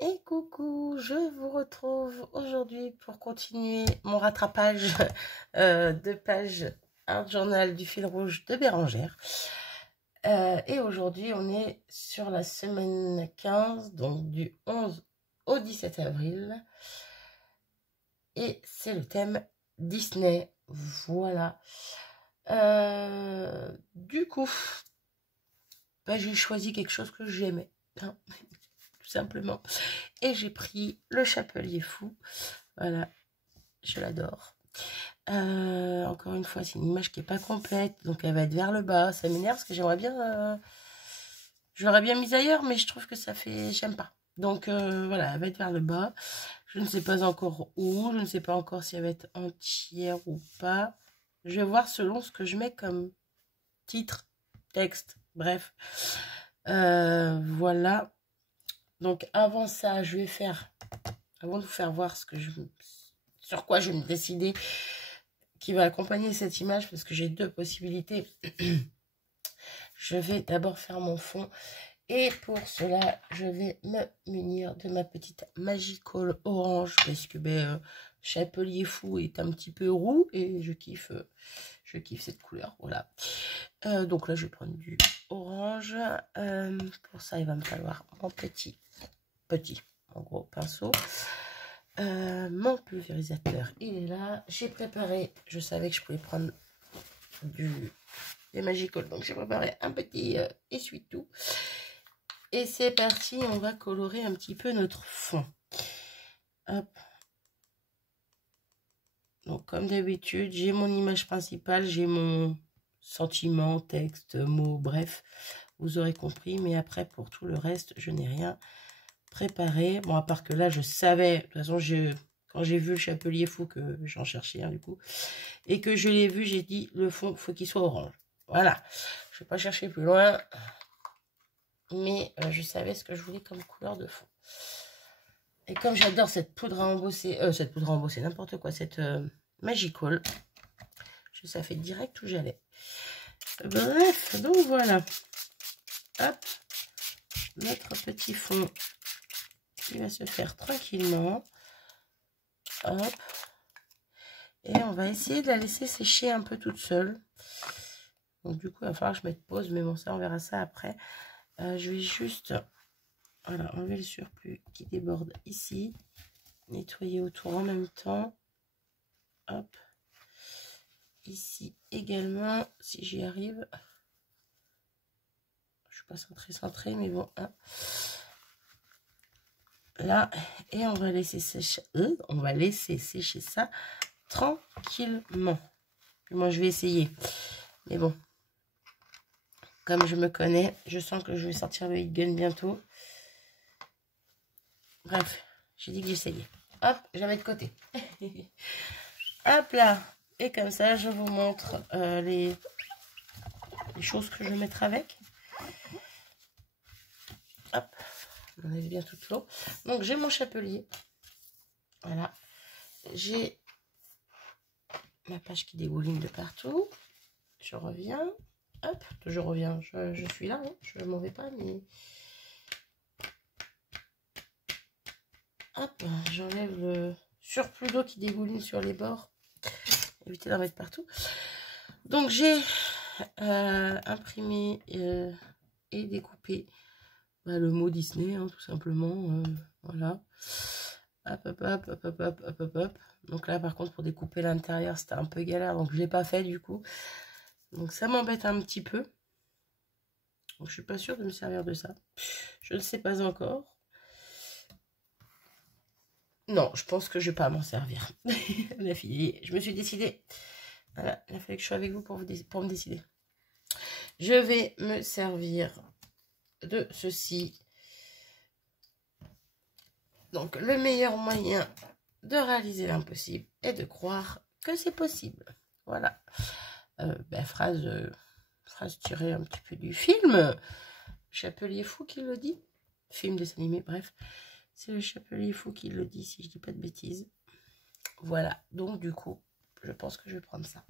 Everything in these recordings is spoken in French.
Et coucou, je vous retrouve aujourd'hui pour continuer mon rattrapage de pages Art Journal du fil rouge de Bérangère. Et aujourd'hui, on est sur la semaine 15, donc du 11 au 17 avril. Et c'est le thème Disney. Voilà. Du coup, j'ai choisi quelque chose que j'aimais, hein, tout simplement. Et j'ai pris le Chapelier Fou. Voilà, je l'adore. Encore une fois, c'est une image qui n'est pas complète, donc elle va être vers le bas. Ça m'énerve parce que j'aimerais bien... je l'aurais bien mise ailleurs, mais je trouve que ça fait... J'aime pas. Donc voilà, elle va être vers le bas. Je ne sais pas encore où. Je ne sais pas encore si elle va être entière ou pas. Je vais voir selon ce que je mets comme titre, texte, bref. Voilà. Donc avant ça, je vais faire... Avant de vous faire voir sur quoi je vais me décider qui va accompagner cette image, parce que j'ai deux possibilités. Je vais d'abord faire mon fond. Et pour cela, je vais me munir de ma petite Magical orange, parce que Chapelier Fou est un petit peu roux et je kiffe cette couleur. Voilà. Donc là, je vais prendre du orange. Pour ça, il va me falloir mon petit, en gros, pinceau. Mon pulvérisateur, il est là. J'ai préparé, je savais que je pouvais prendre des Magical, donc j'ai préparé un petit essuie-tout. Et c'est parti, on va colorer un petit peu notre fond. Hop. Donc comme d'habitude, j'ai mon image principale, j'ai mon sentiment, texte, mots, bref, vous aurez compris. Mais après, pour tout le reste, je n'ai rien préparé. Bon, à part que là, je savais, de toute façon, quand j'ai vu le Chapelier Fou, que j'en cherchais un du coup, et que je l'ai vu, j'ai dit, le fond, faut qu'il soit orange. Voilà, je ne vais pas chercher plus loin, mais je savais ce que je voulais comme couleur de fond. Et comme j'adore cette poudre à embosser, n'importe quoi, cette Magical, je savais direct où j'allais. Bref, donc voilà. Hop, notre petit fond qui va se faire tranquillement. Hop. Et on va essayer de la laisser sécher un peu toute seule. Donc du coup, il va falloir que je mette pause, mais bon, ça, on verra ça après. Je vais juste, voilà, enlever le surplus qui déborde ici. Nettoyer autour en même temps. Hop. Ici également, si j'y arrive. Je suis pas centrée, mais bon. Hein. Là, et on va laisser sécher ça tranquillement. Moi, je vais essayer. Mais bon, comme je me connais, je sens que je vais sortir le heat gun bientôt. Bref, j'ai dit que j'essayais. Hop, je la mets de côté. Hop là. Et comme ça, je vous montre les choses que je vais mettre avec. Hop, on enlève bien toute l'eau. Donc, j'ai mon chapelier. Voilà. J'ai ma page qui dégouline de partout. Je reviens. Hop, je reviens. Je suis là. Hein. Je ne m'en vais pas, mais... Hop, j'enlève le surplus d'eau qui dégouline sur les bords. Éviter d'en mettre partout. Donc, j'ai imprimé et découpé le mot Disney, hein, tout simplement. Voilà. Hop, hop, hop, hop, hop, hop, hop, hop, hop. Donc là, par contre, pour découper l'intérieur, c'était un peu galère. Donc, je ne l'ai pas fait, du coup. Donc, ça m'embête un petit peu. Donc, je suis pas sûre de me servir de ça. Je ne sais pas encore. Non, je pense que je ne vais pas m'en servir. La fille, je me suis décidée. Voilà, il a fallu que je sois avec vous pour me décider. Je vais me servir de ceci. Donc, le meilleur moyen de réaliser l'impossible est de croire que c'est possible. Voilà. Phrase tirée un petit peu du film. Chapelier Fou qui le dit. Film, dessin animé, bref. C'est le Chapelier Fou qui le dit, si je dis pas de bêtises. Voilà. Donc, du coup, je pense que je vais prendre ça.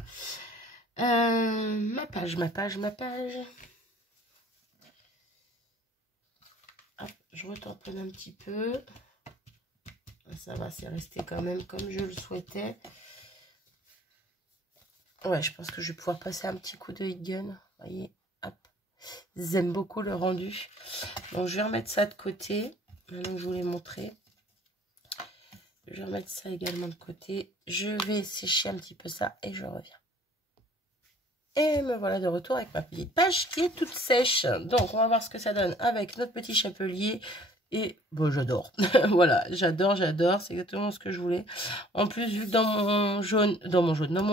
Ma page. Hop, je retamponne un petit peu. Ça va, c'est resté quand même comme je le souhaitais. Ouais, je pense que je vais pouvoir passer un petit coup de heat gun. Vous voyez, hop. Ils aiment beaucoup le rendu. Donc, je vais remettre ça de côté. Maintenant que je vous l'ai montré. Je vais remettre ça également de côté. Je vais sécher un petit peu ça et je reviens. Et me voilà de retour avec ma petite page qui est toute sèche. Donc, on va voir ce que ça donne avec notre petit chapelier. Et bon, j'adore. Voilà, j'adore. C'est exactement ce que je voulais. En plus, vu que dans mon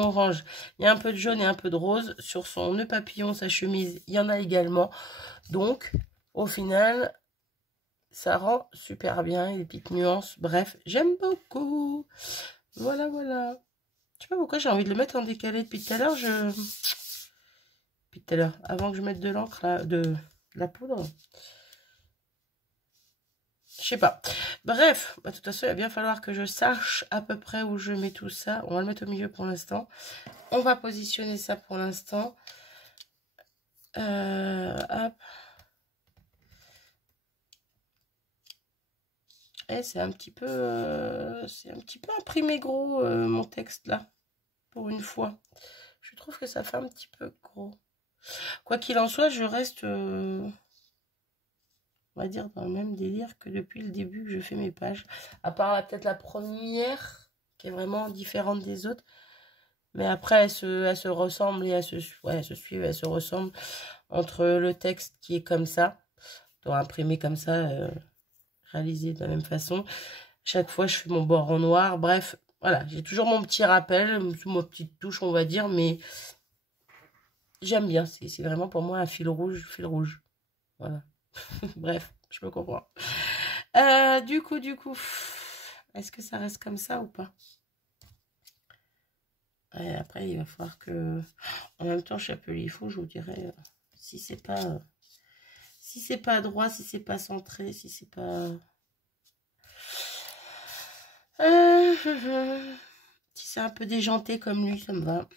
orange, il y a un peu de jaune et un peu de rose. Sur son nœud papillon, sa chemise, il y en a également. Donc, au final, ça rend super bien. Les petites nuances. Bref, j'aime beaucoup. Voilà. Je sais pas pourquoi j'ai envie de le mettre en décalé depuis tout à l'heure. Depuis tout à l'heure, avant que je mette de l'encre, de la poudre. Je sais pas. Bref, de toute façon, il va bien falloir que je sache à peu près où je mets tout ça. On va le mettre au milieu pour l'instant. On va positionner ça pour l'instant. Hop. Et c'est un petit peu imprimé gros mon texte là. Pour une fois. Je trouve que ça fait un petit peu gros. Quoi qu'il en soit, je reste... on va dire dans le même délire que depuis le début que je fais mes pages. À part peut-être la première, qui est vraiment différente des autres. Mais après, elles se ressemblent et elles se suivent, elles se ressemblent. Entre le texte qui est comme ça, imprimé comme ça, réalisé de la même façon. Chaque fois, je fais mon bord en noir. Bref, voilà, j'ai toujours mon petit rappel, ma petite touche, on va dire. Mais j'aime bien, c'est vraiment pour moi un fil rouge. Voilà. Bref, je me comprends. Du coup, est-ce que ça reste comme ça ou pas? Ouais, après, il va falloir que... En même temps, chapelier, il faut, je vous dirais, si c'est pas droit, si c'est pas centré, si c'est pas... si c'est un peu déjanté comme lui, ça me va.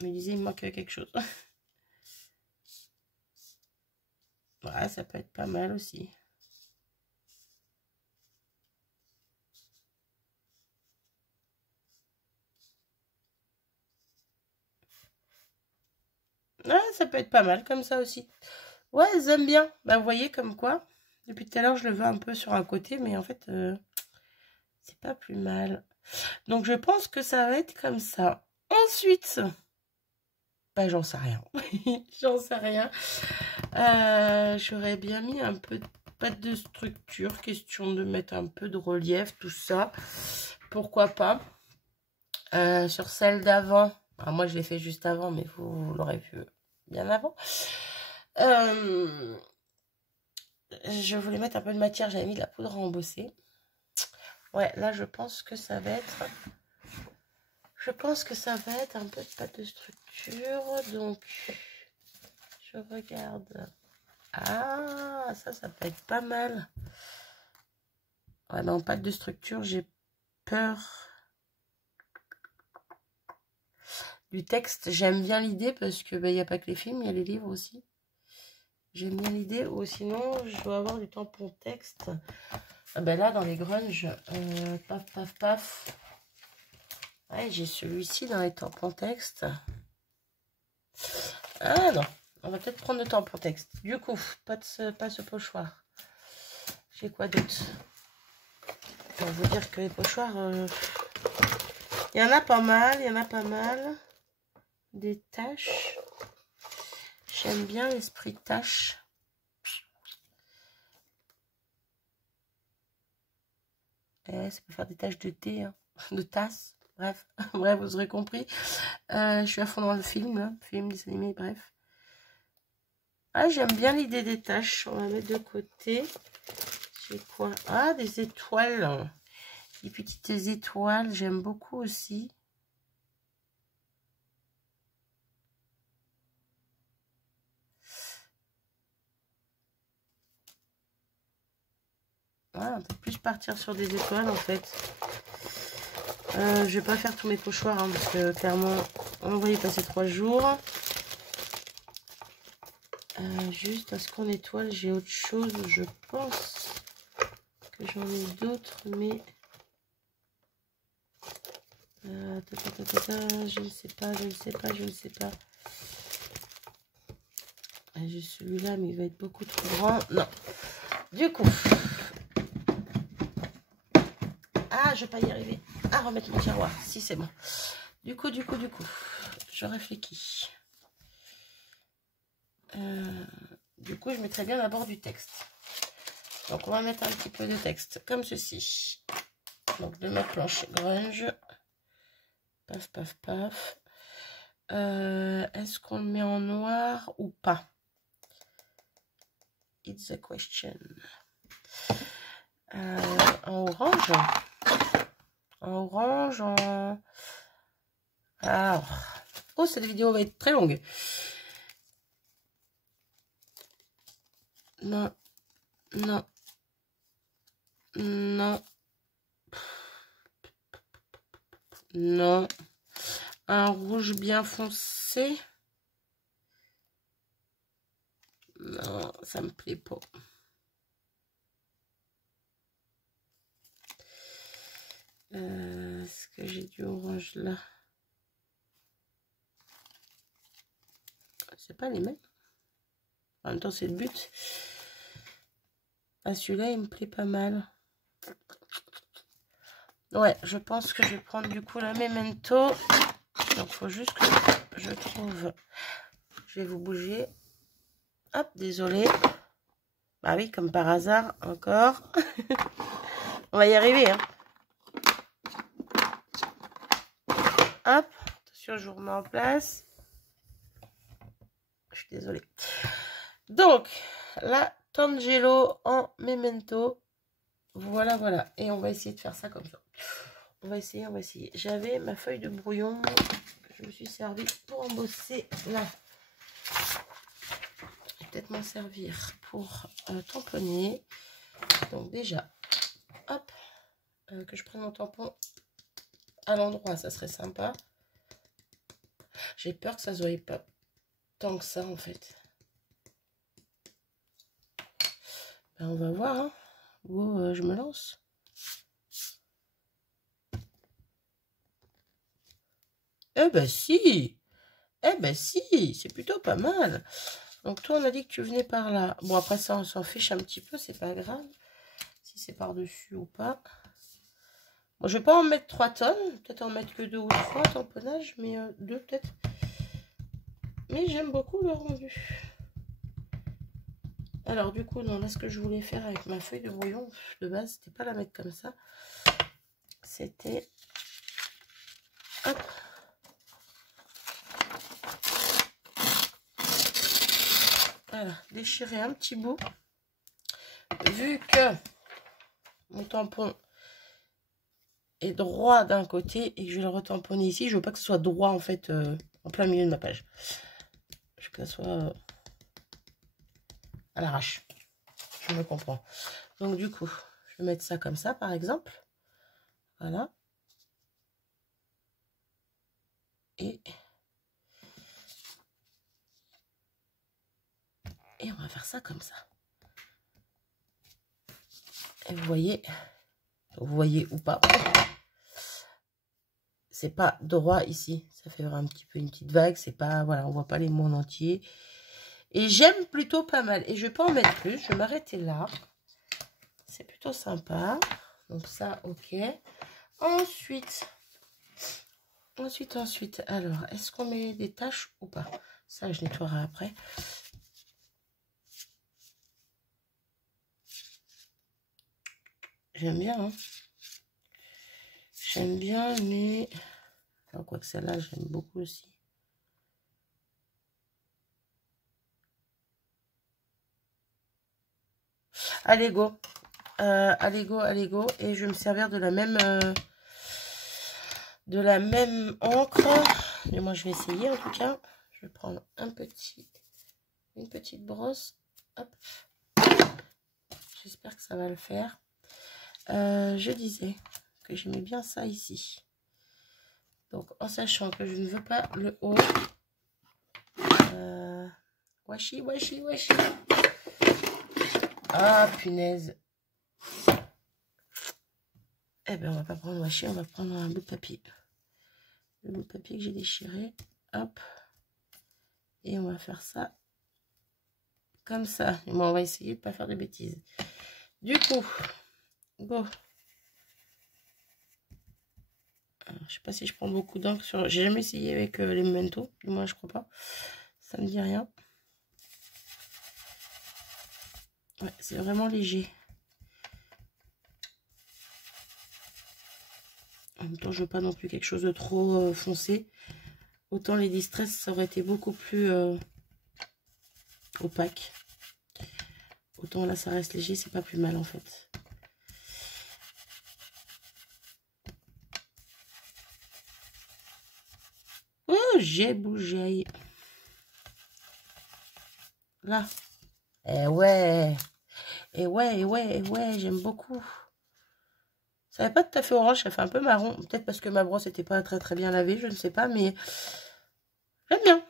Je me disais, il me manque quelque chose. Ouais, ça peut être pas mal aussi. Ouais, ça peut être pas mal comme ça aussi. Ouais, ils aiment bien. Bah, vous voyez comme quoi. Depuis tout à l'heure, je le veux un peu sur un côté, mais en fait, c'est pas plus mal. Donc, je pense que ça va être comme ça. Ensuite, bah, j'en sais rien. J'en sais rien. J'aurais bien mis un peu de pâte de structure, question de mettre un peu de relief, tout ça. Pourquoi pas. Sur celle d'avant, moi je l'ai fait juste avant, mais vous l'aurez vu bien avant. Je voulais mettre un peu de matière, j'avais mis de la poudre à embosser. Ouais, là je pense que ça va être... un peu de pâte de structure. Donc, je regarde. Ah, ça peut être pas mal. Ouais, non, pâte de structure, j'ai peur du texte. J'aime bien l'idée parce que il n'y a pas que les films, il y a les livres aussi. J'aime bien l'idée. Ou sinon, je dois avoir du tampon texte. Ah ben là, dans les grunges, paf. Ouais, j'ai celui-ci dans les tampons texte. Ah non, on va peut-être prendre le tampon texte. Du coup, pas ce pochoir. J'ai quoi d'autre? On va vous dire que les pochoirs, il y en a pas mal. Des taches. J'aime bien l'esprit tache. Ça peut faire des taches de thé, hein, de tasse. Bref, vous aurez compris. Je suis à fond dans le film, là. Film, dessin animé, bref. Ah, j'aime bien l'idée des taches. On va mettre de côté. J'ai quoi? Ah, des étoiles. Des petites étoiles, j'aime beaucoup aussi. Ouais, on peut plus partir sur des étoiles en fait. Je vais pas faire tous mes pochoirs hein, parce que clairement on va y passer 3 jours. Juste parce qu'en étoile, j'ai autre chose. Je pense que j'en ai d'autres, mais... je ne sais pas, je ne sais pas, je ne sais pas. J'ai celui-là, mais il va être beaucoup trop grand. Non. Du coup... Ah, je vais pas y arriver à remettre mon tiroir. Si, c'est bon. Du coup, je réfléchis. Du coup, je mettrai bien d'abord du texte. Donc, on va mettre un petit peu de texte, comme ceci. Donc, de ma planche grunge. Paf, paf, paf. Est-ce qu'on le met en noir ou pas? It's a question. En orange. En orange, en... Alors... Oh, cette vidéo va être très longue. Non. Non. Non. Non. Un rouge bien foncé. Non, ça me plaît pas. Est-ce que j'ai du orange là? C'est pas les mêmes. En même temps, c'est le but. Ah, celui-là, il me plaît pas mal. Ouais, je pense que je vais prendre du coup la Memento. Donc, il faut juste que je trouve. Je vais vous bouger. Hop, désolé. Bah oui, comme par hasard, encore. On va y arriver, hein. Hop, attention, je vous remets en place. Je suis désolée. Donc, la Tangelo en Memento. Voilà, voilà. Et on va essayer de faire ça comme ça. On va essayer, on va essayer. J'avais ma feuille de brouillon que je me suis servi pour embosser là. Je vais peut-être m'en servir pour tamponner. Donc déjà, hop, que je prenne mon tampon à l'endroit, ça serait sympa. J'ai peur que ça se voie pas tant que ça en fait. Ben, on va voir, hein. Go, je me lance. Eh ben si! Eh ben si! C'est plutôt pas mal. Donc toi, on a dit que tu venais par là. Bon, après ça, on s'en fiche un petit peu, c'est pas grave. Si c'est par-dessus ou pas. Bon, je vais pas en mettre 3 tonnes. Peut-être en mettre que 2 ou 3 tamponnages, mais 2 peut-être. Mais j'aime beaucoup le rendu. Alors du coup, non, là, ce que je voulais faire avec ma feuille de brouillon, de base, c'était pas la mettre comme ça. C'était... Hop. Voilà, déchirer un petit bout. Vu que mon tampon est droit d'un côté et que je vais le retamponner ici, je veux pas que ce soit droit en fait en plein milieu de ma page. Je veux que ça soit à l'arrache. Je me comprends. Donc du coup, je vais mettre ça comme ça par exemple. Voilà. Et on va faire ça comme ça. Et vous voyez ou pas, c'est pas droit ici. Ça fait un petit peu une petite vague. C'est pas, voilà, on voit pas les mots en entier. Et j'aime plutôt pas mal. Et je vais pas en mettre plus. Je vais m'arrêter là. C'est plutôt sympa. Donc ça, ok. Ensuite. Alors, est-ce qu'on met des taches ou pas? Ça, je nettoierai après. J'aime bien, hein. J'aime bien, mais... Alors, quoi que celle-là, j'aime beaucoup aussi. Allez, go. Allez, go. Et je vais me servir de la même encre. Et moi, je vais essayer, en tout cas. Je vais prendre une petite brosse. Hop. J'espère que ça va le faire. Je disais que j'aimais bien ça ici. Donc, en sachant que je ne veux pas le haut. Washi, washi, washi. Ah, punaise. Eh ben, on va pas prendre washi, on va prendre un bout de papier. Le bout de papier que j'ai déchiré. Hop. Et on va faire ça comme ça. Et moi, on va essayer de pas faire de bêtises. Du coup, bon. Alors, je sais pas si je prends beaucoup d'encre sur... J'ai jamais essayé avec les Memento. Du moins, je crois pas. Ça me dit rien. Ouais, c'est vraiment léger. En même temps, je veux pas non plus quelque chose de trop foncé. Autant les Distress, ça aurait été beaucoup plus opaque. Autant là, ça reste léger, c'est pas plus mal en fait. Oh, j'ai bougé. Là. Eh ouais. Et ouais, et ouais, et ouais, j'aime beaucoup. Ça n'est pas tout à fait orange, ça fait un peu marron. Peut-être parce que ma brosse n'était pas très très bien lavée, je ne sais pas, mais j'aime bien.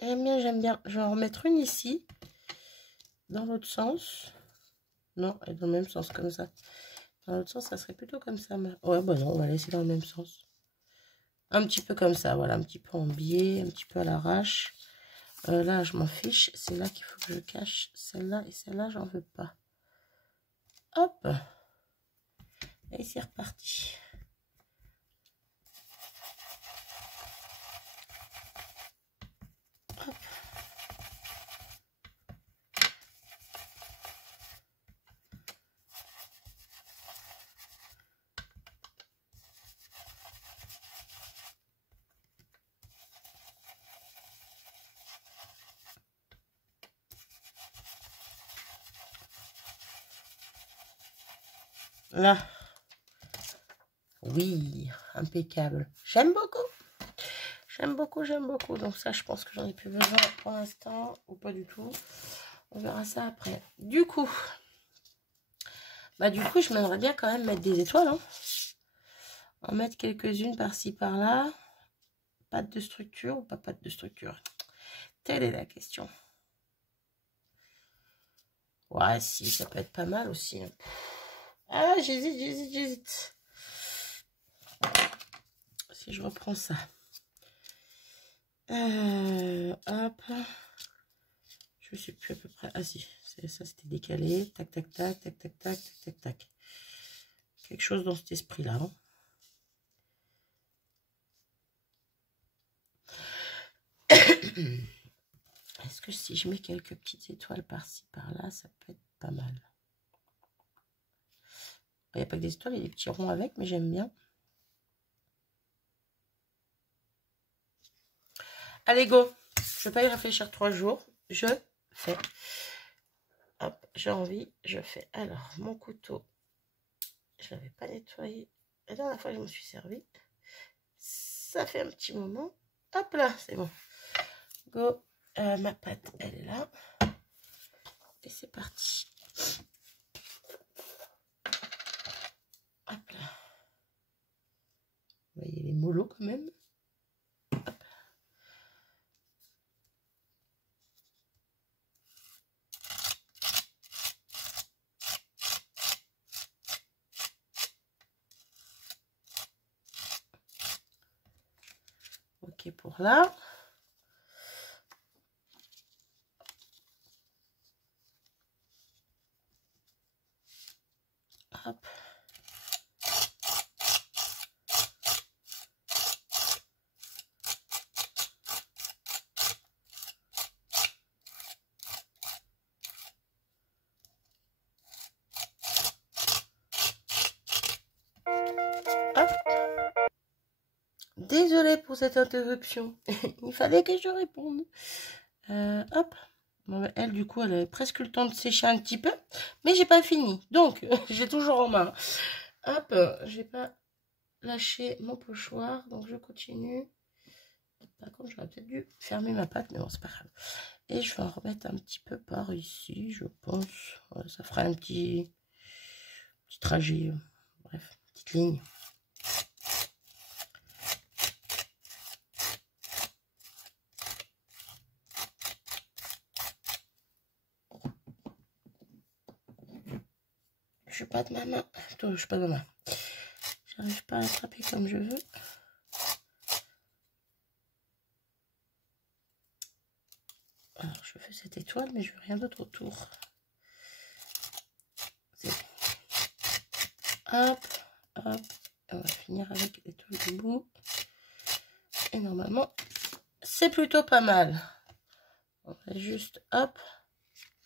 J'aime bien, j'aime bien. Je vais en remettre une ici, dans l'autre sens. Non, elle est dans le même sens, comme ça. Dans l'autre sens, ça serait plutôt comme ça. Mais... ouais, bah non, on va laisser dans le même sens. Un petit peu comme ça, voilà, un petit peu en biais, un petit peu à l'arrache. Là, je m'en fiche. C'est là qu'il faut que je cache celle-là et celle-là, j'en veux pas. Hop. Et c'est reparti. Hop. Là. Oui, impeccable. J'aime beaucoup. J'aime beaucoup, j'aime beaucoup. Donc ça, je pense que j'en ai plus besoin pour l'instant. Ou pas du tout. On verra ça après. Du coup, je m'aimerais bien quand même mettre des étoiles. Hein. En mettre quelques-unes par-ci, par-là. Pâte de structure ou pas pâte de structure? Telle est la question. Ouais, si, ça peut être pas mal aussi. Hein. Ah, j'hésite. Si je reprends ça. Hop. Je sais plus à peu près. Ah si, ça c'était décalé. Tac, tac, tac, tac, tac, tac, tac, tac. Quelque chose dans cet esprit-là. Hein. Est-ce que si je mets quelques petites étoiles par-ci, par-là, ça peut être pas mal. Il n'y a pas que des étoiles, il y a des petits ronds avec, mais j'aime bien. Allez, go. Je ne vais pas y réfléchir 3 jours. Je fais. Hop, j'ai envie, je fais. Alors, mon couteau, je ne l'avais pas nettoyé. La dernière fois que je me suis servi, ça fait un petit moment. Hop là, c'est bon. Go. Ma pâte, elle est là. Et c'est parti. Hop là. Vous voyez les mollos quand même. Hop. Ok pour là. Hop. Hop. Désolée pour cette interruption. Il fallait que je réponde. Hop. Bon, elle, du coup, elle avait presque le temps de sécher un petit peu. Mais j'ai pas fini. Donc, j'ai toujours en main. Hop. J'ai pas lâché mon pochoir. Donc, je continue. Par contre, j'aurais peut-être dû fermer ma pâte. Mais bon, c'est pas grave. Et je vais en remettre un petit peu par ici, je pense. Ouais, ça fera un petit trajet. Bref, petite ligne. touche pas de ma main. Touche pas de ma main. J'arrive pas à attraper comme je veux. Alors, je fais cette étoile, mais je veux rien d'autre autour. Hop, hop. On va finir avec l'étoile du bout. Et normalement, c'est plutôt pas mal. On fait juste hop,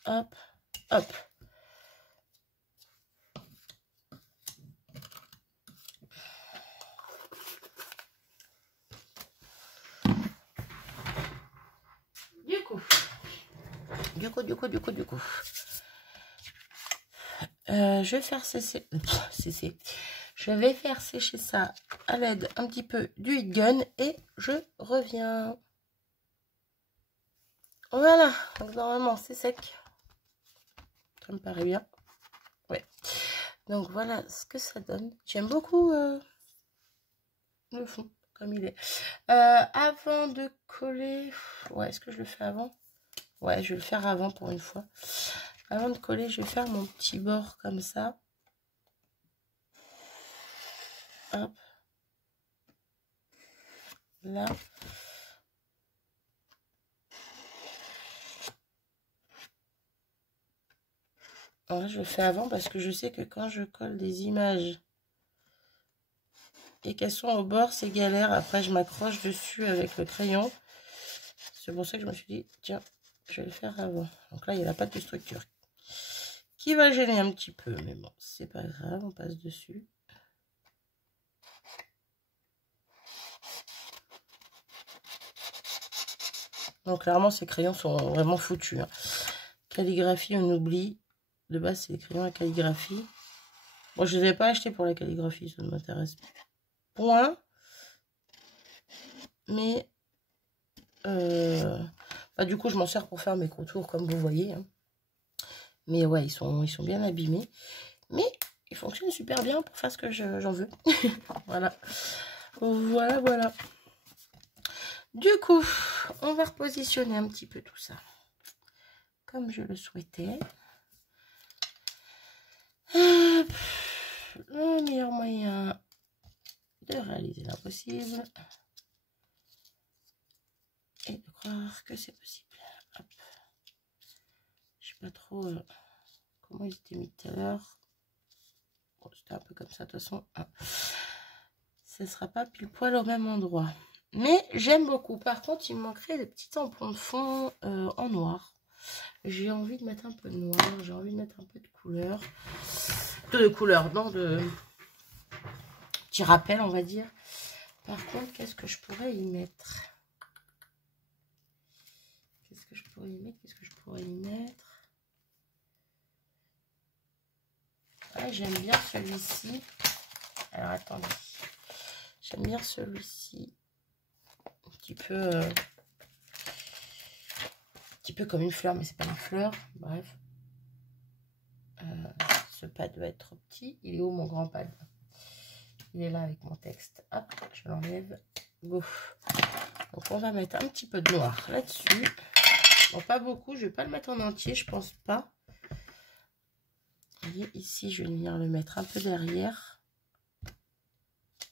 hop, hop. Du coup. Je vais faire cesser. Je vais faire sécher ça à l'aide un petit peu du heat gun et je reviens. Voilà, donc normalement c'est sec. Ça me paraît bien. Ouais. Donc voilà ce que ça donne. J'aime beaucoup le fond comme il est. Avant de coller, ouais, est-ce que je le fais avant? Ouais, je vais le faire avant pour une fois. Avant de coller, je vais faire mon petit bord comme ça. Hop. Là. Alors là, je le fais avant parce que je sais que quand je colle des images et qu'elles sont au bord, c'est galère. Après, je m'accroche dessus avec le crayon. C'est pour ça que je me suis dit, tiens, je vais le faire avant. Donc là, il y a la pâte de structure qui va gêner un petit peu. Mais bon, c'est pas grave, on passe dessus. Donc clairement, ces crayons sont vraiment foutus. Hein. Calligraphie, on oublie. De base, c'est des crayons à calligraphie. Bon, je ne les ai pas achetés pour la calligraphie, ça ne m'intéresse point. Mais bah, du coup, je m'en sers pour faire mes contours, comme vous voyez. Hein. Mais ouais, ils sont bien abîmés. Mais ils fonctionnent super bien pour faire ce que j'en veux. Voilà. Voilà. Du coup, on va repositionner un petit peu tout ça. Comme je le souhaitais. Le meilleur moyen de réaliser l'impossible. Et de croire que c'est possible. Hop. Je sais pas trop comment ils étaient mis tout à l'heure. Bon, c'était un peu comme ça de toute façon. Hein. Ce ne sera pas pile poil au même endroit. Mais j'aime beaucoup. Par contre, il me manquerait des petits tampons de fond en noir. J'ai envie de mettre un peu de noir. J'ai envie de mettre un peu de couleur. De couleur, non, de petit rappel, on va dire. Par contre, qu'est-ce que je pourrais y mettre? Qu'est-ce que je pourrais y mettre? Ah, j'aime bien celui-ci. Alors, attendez. J'aime bien celui-ci. Un petit peu comme une fleur, mais c'est pas une fleur. Bref. Ce pad doit être trop petit. Il est où mon grand pad? Il est là avec mon texte. Hop, je l'enlève. Go. Donc, on va mettre un petit peu de noir là-dessus. Bon, pas beaucoup. Je vais pas le mettre en entier, je pense pas. Vous voyez, ici, je vais venir le mettre un peu derrière.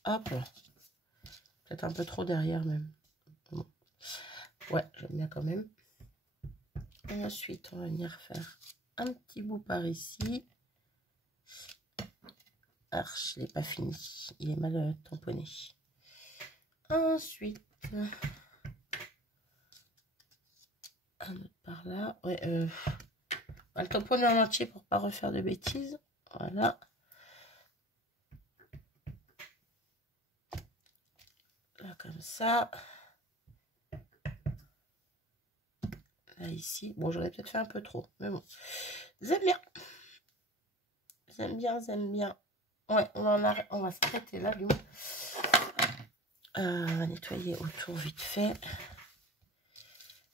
Hop. Peut-être un peu trop derrière même. Bon. Ouais, j'aime bien quand même. Et ensuite, on va venir faire un petit bout par ici. Arche, il n'est pas fini. Il est mal tamponné. Ensuite, un autre par là. Ouais, on va le tamponner en entier pour pas refaire de bêtises. Voilà. Là, comme ça. Là, ici. Bon, j'aurais peut-être fait un peu trop. Mais bon. J'aime bien. J'aime bien. Ouais, on va s'arrêter là, du coup. On va nettoyer autour vite fait.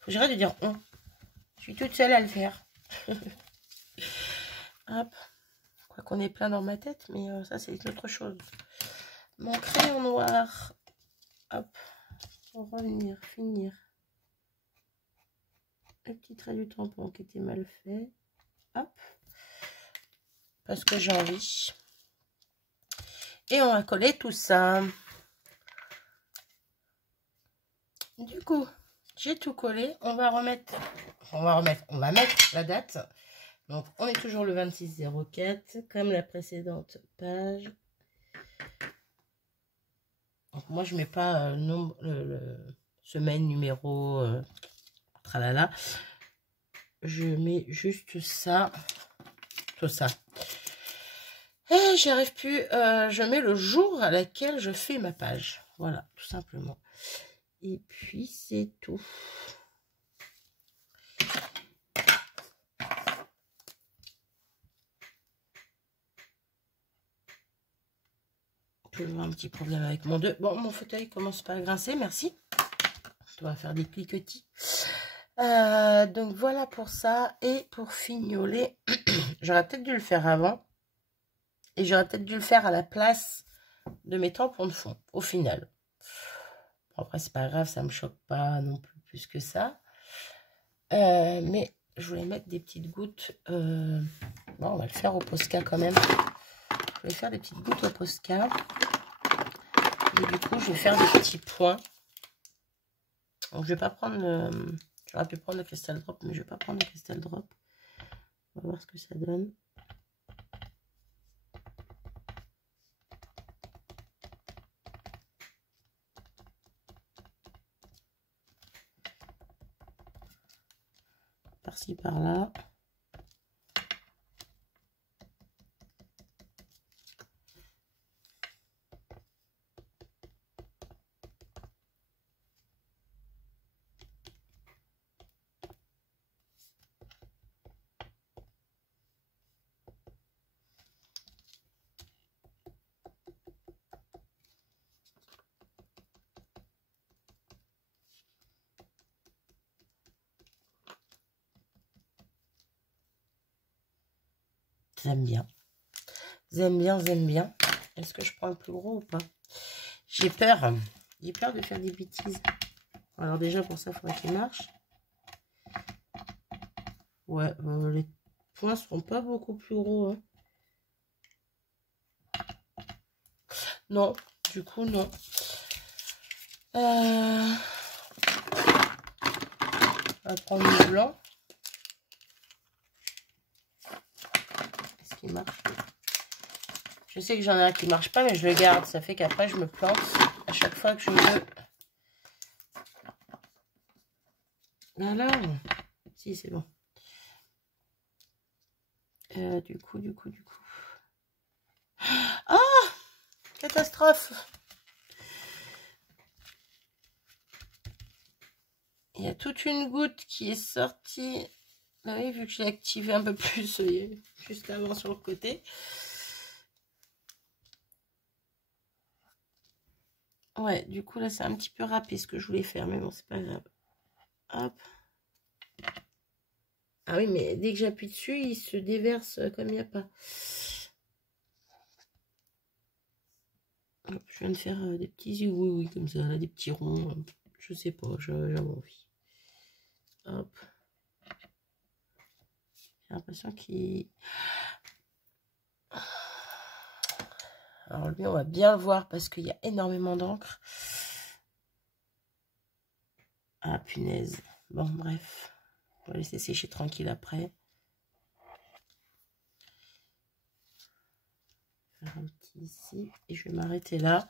Faut que j'arrête de dire on. Je suis toute seule à le faire. Hop. Quoi qu'on ait plein dans ma tête, mais ça, c'est autre chose. Mon crayon noir. Hop. Pour revenir, finir. Le petit trait du tampon qui était mal fait. Hop. parce que j'ai envie. Et on va coller tout ça. Du coup, j'ai tout collé. On va mettre la date. Donc, on est toujours le 26/04, comme la précédente page. Donc, moi, je mets pas nombre, semaine, numéro, tralala. Je mets juste ça, tout ça. Et j'y arrive plus. Je mets le jour à laquelle je fais ma page. Voilà, tout simplement. Et puis, c'est tout. Toujours un petit problème avec mon 2. Bon, mon fauteuil commence pas à grincer, merci. On va faire des cliquetis. Donc, voilà pour ça. Et pour fignoler, j'aurais peut-être dû le faire avant. Et j'aurais peut-être dû le faire à la place de mes tampons de fond, au final. Bon, après, c'est pas grave, ça me choque pas non plus que ça. Mais je voulais mettre des petites gouttes. Bon, on va le faire au Posca quand même. Je vais faire des petites gouttes au Posca. Et du coup, je vais faire des petits points. Donc, je vais pas prendre... J'aurais pu prendre le Crystal Drop, mais je vais pas prendre le Crystal Drop. On va voir ce que ça donne. Par-ci, par-là. J'aime bien. J'aime bien, j'aime bien. Est-ce que je prends le plus gros ou pas? J'ai peur. J'ai peur de faire des bêtises. Alors déjà, pour ça, il faudrait qu'il marche. Ouais, les points seront pas beaucoup plus gros. Hein. Non, du coup, non. On va prendre le blanc. Est-ce qu'il marche? Je sais que j'en ai un qui marche pas, mais je le garde. Ça fait qu'après, je me plante à chaque fois que je veux. Voilà. Si, c'est bon. Du coup. Ah! Catastrophe! Il y a toute une goutte qui est sortie. Vous voyez, vu que j'ai activé un peu plus juste avant sur le côté. Ouais, du coup, là, c'est un petit peu râpé ce que je voulais faire, mais bon, c'est pas grave. Hop. Ah oui, mais dès que j'appuie dessus, il se déverse comme il n'y a pas. Hop, je viens de faire des petits oui, comme ça, là, des petits ronds. Je sais pas, j'avais envie. Hop. J'ai l'impression qu'il... Alors lui, on va bien le voir parce qu'il y a énormément d'encre. Ah, punaise. Bon, bref. On va laisser sécher tranquille après. Faire un petit ici. Et je vais m'arrêter là.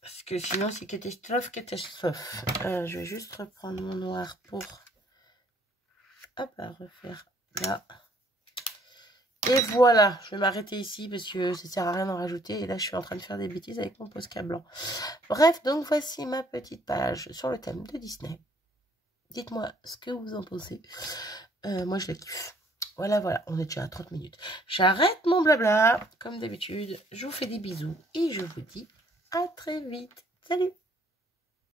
Parce que sinon, c'est catastrophe. Je vais juste reprendre mon noir pour... Hop, à refaire là. Et voilà, je vais m'arrêter ici parce que ça sert à rien d'en rajouter. Et là, je suis en train de faire des bêtises avec mon Posca blanc. Bref, donc voici ma petite page sur le thème de Disney. Dites-moi ce que vous en pensez. Moi, je la kiffe. Voilà, on est déjà à 30 minutes. J'arrête mon blabla. Comme d'habitude, je vous fais des bisous et je vous dis à très vite. Salut!